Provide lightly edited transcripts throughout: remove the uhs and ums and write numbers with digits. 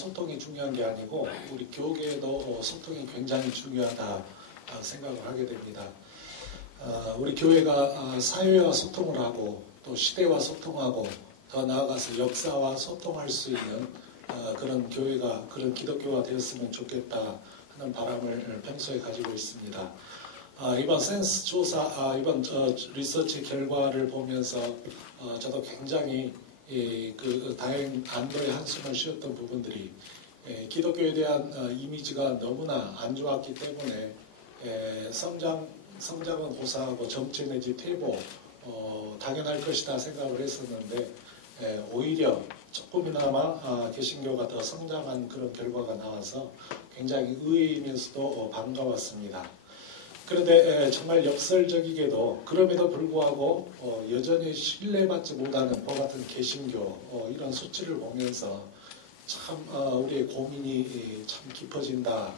소통이 중요한 게 아니고 우리 교계도 소통이 굉장히 중요하다 생각을 하게 됩니다. 우리 교회가 사회와 소통을 하고 또 시대와 소통하고 더 나아가서 역사와 소통할 수 있는 그런 교회가, 그런 기독교가 되었으면 좋겠다 하는 바람을 평소에 가지고 있습니다. 이번 센스 조사, 이번 리서치 결과를 보면서 저도 굉장히 그 다행 안도의 한숨을 쉬었던 부분들이 기독교에 대한 이미지가 너무나 안 좋았기 때문에 성장은 고사하고 정체 내지 퇴보 당연할 것이다 생각을 했었는데 오히려 조금이나마 개신교가 더 성장한 그런 결과가 나와서 굉장히 의외이면서도 반가웠습니다. 그런데 정말 역설적이게도 그럼에도 불구하고 여전히 신뢰받지 못하는 그 같은 개신교 이런 수치를 보면서 참 우리의 고민이 참 깊어진다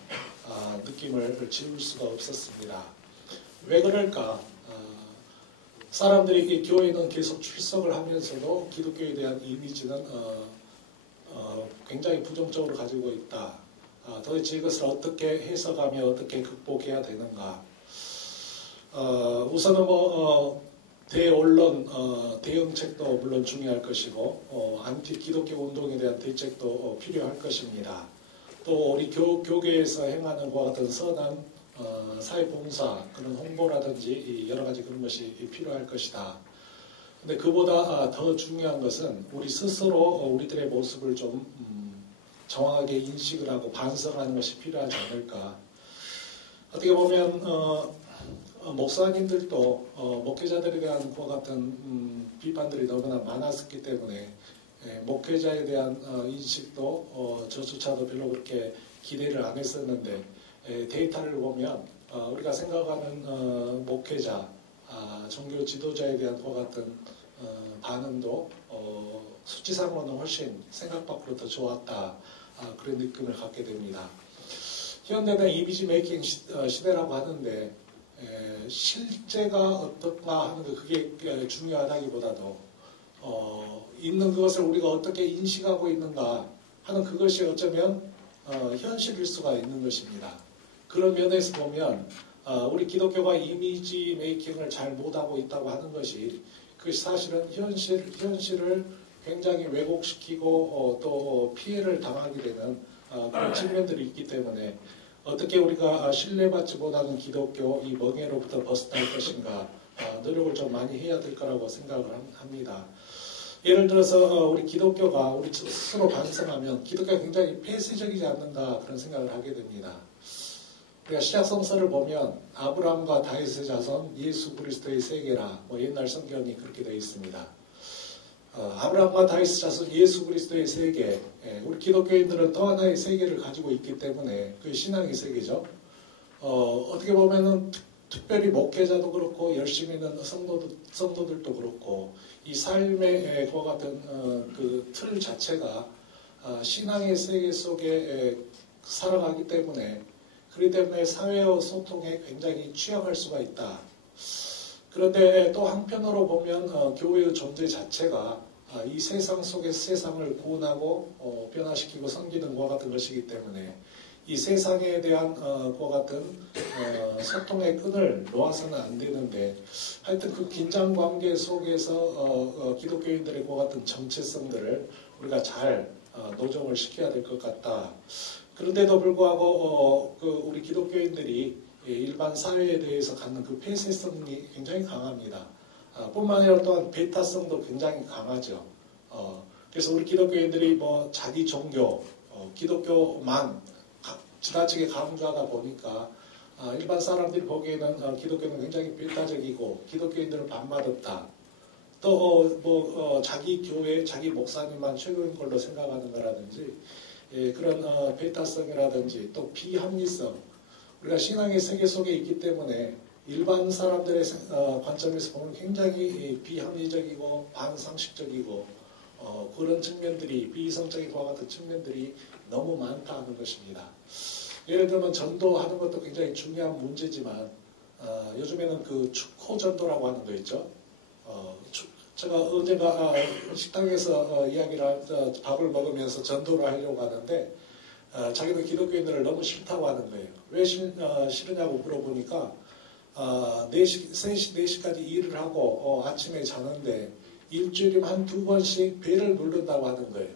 느낌을 지울 수가 없었습니다. 왜 그럴까? 사람들이 교회는 계속 출석을 하면서도 기독교에 대한 이미지는 굉장히 부정적으로 가지고 있다. 도대체 이것을 어떻게 해석하며 어떻게 극복해야 되는가? 우선은 대언론 대응책도 물론 중요할 것이고 안티 기독교 운동에 대한 대책도 필요할 것입니다. 또 우리 교계에서 행하는 것과 같은 선한 사회봉사 그런 홍보라든지 여러 가지 그런 것이 필요할 것이다. 근데 그보다 더 중요한 것은 우리 스스로 우리들의 모습을 좀 정확하게 인식을 하고 반성하는 것이 필요하지 않을까. 어떻게 보면 목사님들도 목회자들에 대한 그와 같은 비판들이 너무나 많았기 때문에 목회자에 대한 인식도 저조차도 별로 그렇게 기대를 안 했었는데 데이터를 보면 우리가 생각하는 목회자, 종교 지도자에 대한 그와 같은 반응도 수치상으로는 훨씬 생각 밖으로 더 좋았다. 그런 느낌을 갖게 됩니다. 현대는 이미지 메이킹 시대라고 하는데 실제가 어떤가 하는 거 그게 중요하다기보다도 있는 그것을 우리가 어떻게 인식하고 있는가 하는 그것이 어쩌면 현실일 수가 있는 것입니다. 그런 면에서 보면 우리 기독교가 이미지 메이킹을 잘 못하고 있다고 하는 것이 그것이 사실은 현실을 굉장히 왜곡시키고 또 피해를 당하게 되는 그런 측면들이 있기 때문에 어떻게 우리가 신뢰받지 못하는 기독교 이 멍에로부터 벗어날 것인가 노력을 좀 많이 해야 될 거라고 생각을 합니다. 예를 들어서 우리 기독교가 우리 스스로 반성하면 기독교가 굉장히 폐쇄적이지 않는가 그런 생각을 하게 됩니다. 우리가 시작성서를 보면 아브라함과 다윗의 자손 예수 그리스도의 세계라 옛날 성경이 그렇게 되어 있습니다. 아브라함과 다윗의 자손 예수 그리스도의 세계, 우리 기독교인들은 또 하나의 세계를 가지고 있기 때문에 그게 신앙의 세계죠. 어떻게 보면은 특별히 목회자도 그렇고 열심히 있는 성도들도 그렇고 이 삶의 그와 같은 그 틀 자체가 신앙의 세계 속에 살아가기 때문에 그렇기 때문에 사회와 소통에 굉장히 취약할 수가 있다. 그런데 또 한편으로 보면 교회의 존재 자체가 이 세상 속에서 세상을 구원하고 변화시키고 섬기는 것과 같은 것이기 때문에 이 세상에 대한 것과 같은 소통의 끈을 놓아서는 안 되는데 하여튼 그 긴장 관계 속에서 기독교인들의 것과 같은 정체성들을 우리가 잘 노정을 시켜야 될 것 같다. 그런데도 불구하고 우리 기독교인들이 일반 사회에 대해서 갖는 그 폐쇄성이 굉장히 강합니다. 뿐만 아니라 또한 배타성도 굉장히 강하죠. 그래서 우리 기독교인들이 자기 종교, 기독교만 지나치게 강조하다 보니까 일반 사람들이 보기에는 기독교는 굉장히 배타적이고 기독교인들은 반맛없다. 또 자기 교회, 자기 목사님만 최고인 걸로 생각하는 거라든지 그런 배타성이라든지 또 비합리성 우리가 신앙의 세계 속에 있기 때문에 일반 사람들의 관점에서 보면 굉장히 비합리적이고 반상식적이고 그런 측면들이 비이성적인 같은 측면들이 너무 많다는 것입니다. 예를 들면 전도하는 것도 굉장히 중요한 문제지만 요즘에는 그 축호 전도라고 하는 거 있죠. 제가 언젠가 식당에서 밥을 먹으면서 전도를 하려고 하는데 자기도 기독교인들을 너무 싫다고 하는 거예요. 왜 싫으냐고 물어보니까 4시까지 일을 하고 아침에 자는데 일주일에 한 2번씩 벨을 누른다고 하는 거예요.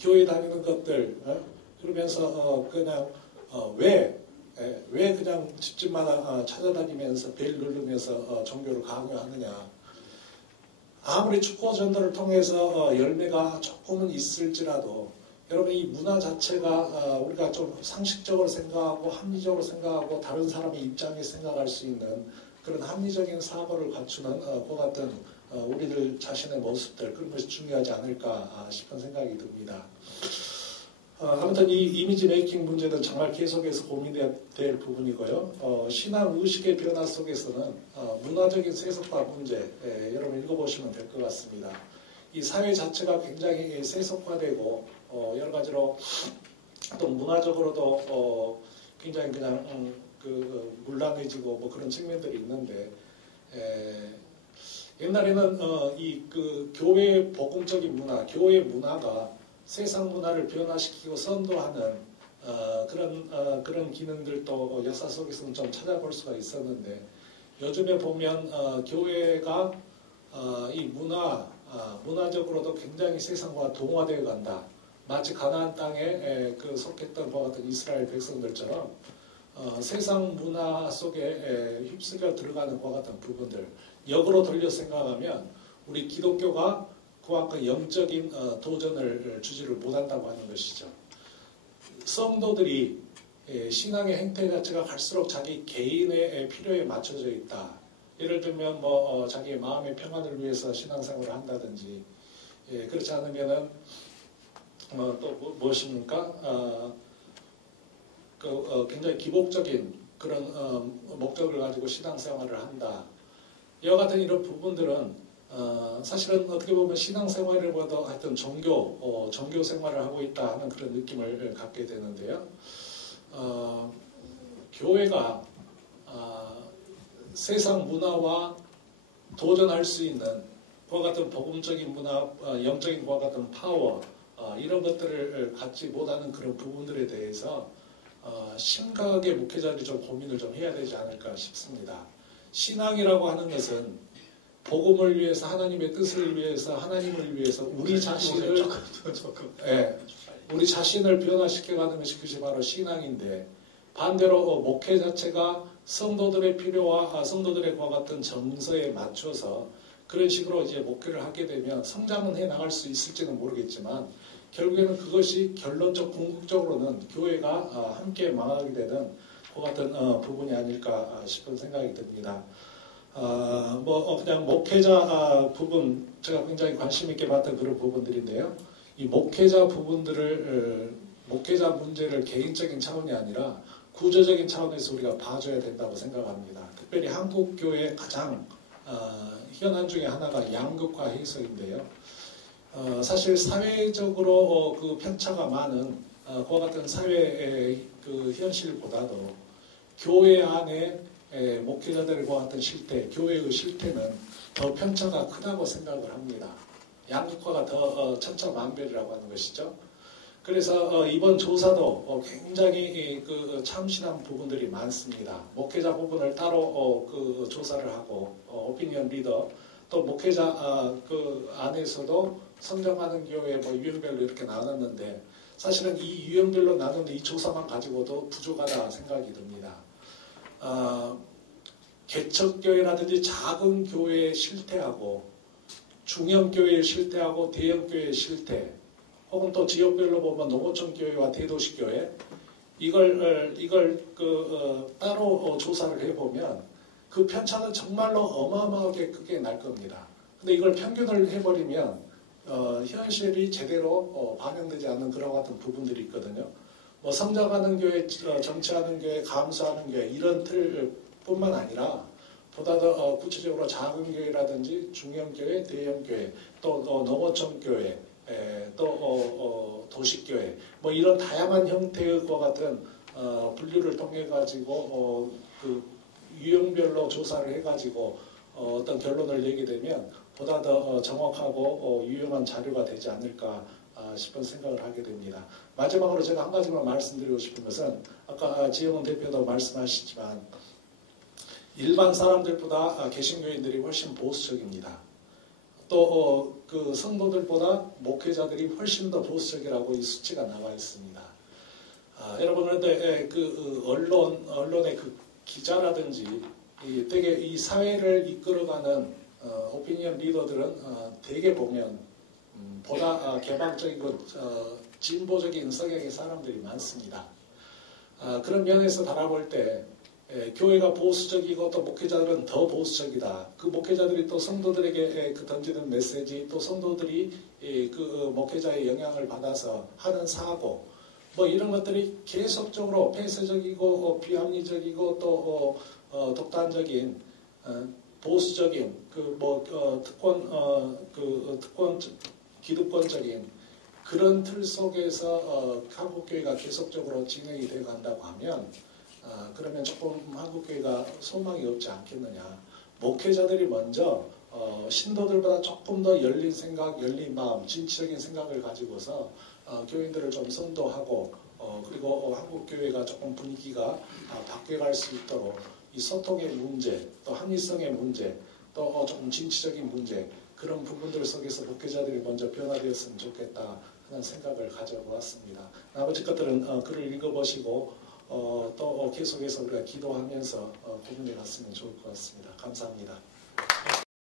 교회 다니는 것들 그러면서 그냥 왜 그냥 집집마다 찾아다니면서 벨 누르면서 종교를 강요하느냐. 아무리 축구 전도를 통해서 열매가 조금은 있을지라도 여러분 이 문화 자체가 우리가 좀 상식적으로 생각하고 합리적으로 생각하고 다른 사람의 입장에 생각할 수 있는 그런 합리적인 사고를 갖추는 그 같은 우리들 자신의 모습들 그런 것이 중요하지 않을까 싶은 생각이 듭니다. 아무튼 이 이미지 메이킹 문제는 정말 계속해서 고민돼야 될 부분이고요. 신앙 의식의 변화 속에서는 문화적인 세속화 문제 여러분 읽어보시면 될 것 같습니다. 이 사회 자체가 굉장히 세속화되고 여러 가지로 또 문화적으로도 굉장히 그냥 물란해지고 뭐 그런 측면들이 있는데 옛날에는 교회의 복음적인 문화, 교회 문화가 세상 문화를 변화시키고 선도하는 그런 기능들도 역사 속에서는 좀 찾아볼 수가 있었는데 요즘에 보면 교회가 이 문화적으로도 굉장히 세상과 동화되어 간다. 마치 가나안 땅에 속했던 것 같은 이스라엘 백성들처럼 세상 문화 속에 휩쓸려 들어가는 것 같은 부분들 역으로 돌려 생각하면 우리 기독교가 그만큼 영적인 도전을 주지를 못한다고 하는 것이죠. 성도들이 신앙의 행태 자체가 갈수록 자기 개인의 필요에 맞춰져 있다. 예를 들면 자기의 마음의 평안을 위해서 신앙생활을 한다든지 그렇지 않으면은 또 무엇입니까? 굉장히 기복적인 그런 목적을 가지고 신앙생활을 한다. 이와 같은 이런 부분들은 사실은 어떻게 보면 신앙생활보다 하여튼 종교 생활을 하고 있다 하는 그런 느낌을 갖게 되는데요. 교회가 세상 문화와 도전할 수 있는 그와 같은 복음적인 문화, 영적인 그와 같은 파워 이런 것들을 갖지 못하는 그런 부분들에 대해서 심각하게 목회자들이 좀 고민을 좀 해야 되지 않을까 싶습니다. 신앙이라고 하는 것은 복음을 위해서 하나님의 뜻을 위해서 하나님을 위해서 우리 자신을 변화시켜가는 것이 그것이 바로 신앙인데 반대로 목회 자체가 성도들의 필요와 성도들의 그와 같은 정서에 맞춰서 그런 식으로 이제 목회를 하게 되면 성장은 해 나갈 수 있을지는 모르겠지만 결국에는 그것이 결론적 궁극적으로는 교회가 함께 망하게 되는 그 같은 부분이 아닐까 싶은 생각이 듭니다. 그냥 목회자 부분 제가 굉장히 관심 있게 봤던 그런 부분들인데요. 이 목회자 부분들을 목회자 문제를 개인적인 차원이 아니라 구조적인 차원에서 우리가 봐줘야 된다고 생각합니다. 특별히 한국 교회의 가장 현안 중에 하나가 양극화 해석인데요. 사실 사회적으로 그 편차가 많은 그와 같은 사회의 그 현실보다도 교회 안에 목회자들과 같은 실태, 교회의 실태는 더 편차가 크다고 생각을 합니다. 양극화가 더 천차만별이라고 하는 것이죠. 그래서 이번 조사도 굉장히 그 참신한 부분들이 많습니다. 목회자 부분을 따로 그 조사를 하고 오피니언 리더 또 목회자 그 안에서도 성장하는 교회 유형별로 이렇게 나눴는데 사실은 이 유형별로 나눈 이 조사만 가지고도 부족하다 생각이 듭니다. 개척교회라든지 작은 교회의 실태하고 중형교회의 실태하고 대형교회의 실태 혹은 또 지역별로 보면 농어촌 교회와 대도시 교회 이걸 따로 조사를 해보면 그 편차는 정말로 어마어마하게 크게 날 겁니다. 근데 이걸 평균을 해버리면 현실이 제대로 반영되지 않는 그런 같은 부분들이 있거든요. 성장하는 교회, 정치하는 교회, 감수하는 교회 이런 틀뿐만 아니라 보다 더 구체적으로 작은 교회라든지 중형교회, 대형교회, 또 농어촌 교회, 또 도시교회 이런 다양한 형태의 것 같은 분류를 통해 가지고 그 유형별로 조사를 해가지고 어떤 결론을 내게 되면 보다 더 정확하고 유용한 자료가 되지 않을까 싶은 생각을 하게 됩니다. 마지막으로 제가 한 가지만 말씀드리고 싶은 것은 아까 지영훈 대표도 말씀하셨지만 일반 사람들보다 개신교인들이 훨씬 보수적입니다. 또 그 성도들보다 목회자들이 훨씬 더 보수적이라고 이 수치가 나와 있습니다. 여러분 그런데 그 언론의 그 기자라든지 되게 이 사회를 이끌어가는 오피니언 리더들은 대개 보면 보다 개방적이고 진보적인 성향의 사람들이 많습니다. 그런 면에서 바라볼 때 교회가 보수적이고 또 목회자들은 더 보수적이다. 그 목회자들이 또 성도들에게 그 던지는 메시지, 또 성도들이 그 목회자의 영향을 받아서 하는 사고, 뭐 이런 것들이 계속적으로 폐쇄적이고 비합리적이고 또 독단적인 보수적인 특권 기득권적인 그런 틀 속에서 한국교회가 계속적으로 진행이 되어 간다고 하면 그러면 조금 한국교회가 소망이 없지 않겠느냐. 목회자들이 먼저 신도들보다 조금 더 열린 생각, 열린 마음, 진취적인 생각을 가지고서 교인들을 좀 선도하고 그리고 한국교회가 조금 분위기가 바뀌어갈 수 있도록 이 소통의 문제, 또 합리성의 문제, 또 조금 진취적인 문제 그런 부분들 속에서 목회자들이 먼저 변화되었으면 좋겠다 하는 생각을 가져보았습니다. 나머지 것들은 글을 읽어보시고 또 계속해서 우리가 기도하면서 고민해 갔으면 좋을 것 같습니다. 감사합니다.